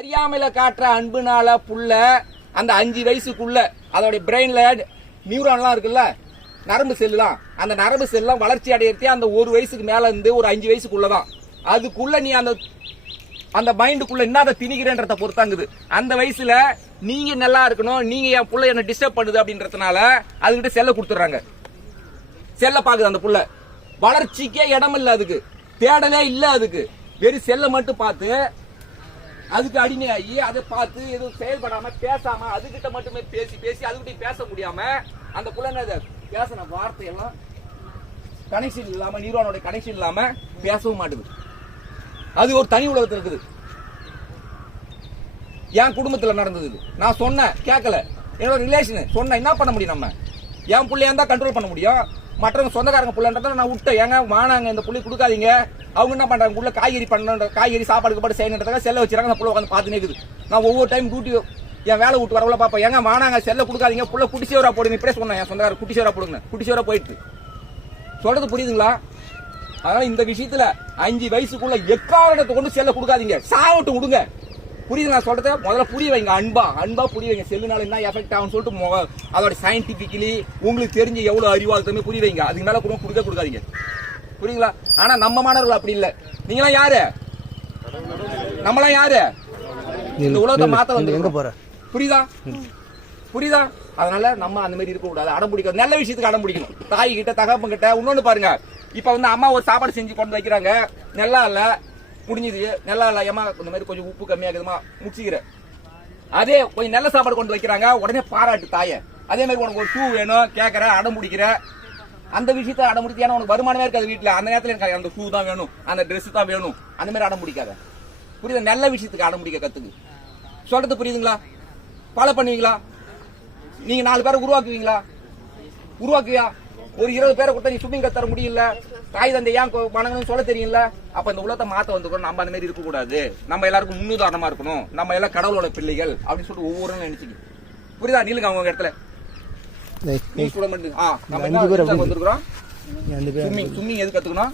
அறியாமையில காட்டுற அன்புனால புள்ள அந்த 5 வயசுக்குள்ள அதோட பிரெயின்ல நியூரான்லாம் இருக்குல்ல, நரம்பு செல்லாம், அந்த நரம்பு செல்லாம் வளர்ச்சி அடையிறதே அந்த 1 வயசுக்கு மேல இருந்து ஒரு 5 வயசுக்குள்ளதான். அதுக்குள்ள நீ அந்த மைண்டுக்குள்ள என்ன திணிக்கிறன்றத பொறுத்தாங்குது. அந்த வயசுல நீங்க நல்லா இருக்கணும், நீங்க என் புள்ள என்ன டிஸ்டர்ப் பண்ணுது அப்படின்றதுனால அதுகிட்ட செல்ல கொடுத்துறாங்க. செல்ல பாக்குது அந்த புள்ள. வளர்ச்சிக்கே இடம் இல்ல, அதுக்கு தேடலே இல்ல, அதுக்கு வெறும் செல்ல மட்டும் பார்த்து அதுக்கு அடிமையாகி அதை பார்த்து எதுவும் செயல்படாம பேசாம அதுகிட்ட மட்டுமே பேசி பேசி அதுகிட்ட பேச முடியாம அந்த புள்ள பேசின வார்த்தையெல்லாம் கனெக்ஷன் இல்லாம, நியூரானோட கனெக்ஷன் இல்லாம பேசவும் மாட்டேங்குது. அது ஒரு தனி உலகத்தில் இருக்குது. என் குடும்பத்துல நடந்தது. நான் சொன்னேன் கேட்கல, என்னோட ரிலேஷன் சொன்ன என்ன பண்ண முடியும்? நம்ம என் பிள்ளையா தான் கண்ட்ரோல் பண்ண முடியும். மற்றவங்க சொந்தக்காரங்க புள்ளன்றத நான் விட்டேன். ஏங்க வானாங்க இந்த புள்ளி கொடுக்காதீங்க. அவங்க என்ன பண்றாங்க, உள்ள காய்கறி பண்ண காய்கறி சாப்பாடுக்கு பாட்டு செய்யணுன்றதுக்காக செல்ல வச்சிருக்காங்க. அந்த புள்ள உட்காந்து பார்த்துனே இருக்குது. நான் ஒவ்வொரு டைம் டியூட்டி என் வேலை விட்டு வரவுல பாப்பேன். ஏங்க வானாங்க செல்ல கொடுக்காதீங்க, புள்ள குட்டிசேவரா போடுங்க. இப்படியே சொன்னேன் என் சொந்தக்கார குட்டிசேவரா போடுங்க. குட்டிசேவரா போயிட்டு சொல்றது புரியுதுங்களா? அதனால இந்த விஷயத்துல 5 வயசுக்குள்ள எக்காரணத்தை கொண்டு செல்ல கொடுக்காதீங்க, சாவட்டு விடுங்க. புரியுது நான் சொல்றது? முதல்ல புரிய வைங்க, அன்பா புரிய வைங்க. செல்லுனால என்ன எஃபெக்ட் ஆகும் சொல்லிட்டு அதோட சயின்டிபிக்கலி உங்களுக்கு தெரிஞ்ச எவ்வளவு அறிவாளத்தமே புரிய வைங்க. அதுக்கு மேல கூட கொடுக்காதீங்க. புரியுங்களா? ஆனா நம்ம மாணவர்கள் அப்படி இல்ல. நீங்களாம் யாரு? நம்மளாம் யாரு? இந்த உலகத்தை மாத்த வந்து எங்க போற? புரியுதா? அதனால நம்ம அந்த மாதிரி இருக்க கூடாது. அடம் பிடிக்காது. நல்ல விஷயத்துக்கு அடம் பிடிக்கணும். தாய் கிட்ட தகப்பன் கிட்ட. இன்னொன்னு பாருங்க, இப்ப அம்மா ஒரு சாப்பாடு செஞ்சு கொண்டு வைக்கிறாங்க, நல்லா இல்ல, முடிஞ்சது, நல்லா இல்ல, ஏமா இந்த மாதிரி கொஞ்சம் உப்பு கம்மியாகுதுமா, முடிச்சுக்கிற. அதே கொஞ்சம் நல்ல சாப்பாடு கொண்டு வைக்கிறாங்க, உடனே பாராட்டு தாய. அதே மாதிரி உனக்கு ஒரு ஷூ வேணும் கேட்கற, அடம் பிடிக்கிற. அந்த விஷயத்த அடம் பிடிக்க, ஏன்னா உனக்கு வருமானமே இருக்காது வீட்டுல. அந்த நேரத்துல எனக்கு அந்த ஷூ தான் வேணும், அந்த ட்ரெஸ் தான் வேணும், அந்த மாதிரி அடம் பிடிக்காத. புரியுது? நல்ல விஷயத்துக்கு அடம் பிடிக்க கத்துக்கு. சொல்றது புரியுதுங்களா? ஃபாலோ பண்ணுவீங்களா? நீங்க 4 பேரை உருவாக்குவியா? ஒரு 20 பேரை கொடுத்தா நீ ஸ்விம்மிங் கத்தர முடியல, தாய் தந்தை ஏன் வணங்கணும்னு சொல்ல தெரியல. அப்ப இந்த உலகத்தை மாத்த வந்துக்கணும். நம்ம அந்த மாதிரி இருக்க கூடாது. நம்ம எல்லாருக்கும் முன்னுதாரணமா இருக்கணும். நம்ம எல்லாம் கடவுளோட பிள்ளைகள் அப்படின்னு சொல்லிட்டு ஒவ்வொரு நினைச்சுக்கணும். புரியுதா? நீளுங்க அவங்க இடத்துல நம்ம என்ன வந்திருக்கிறோம்? ஸ்விம்மிங் எது கத்துக்கணும்?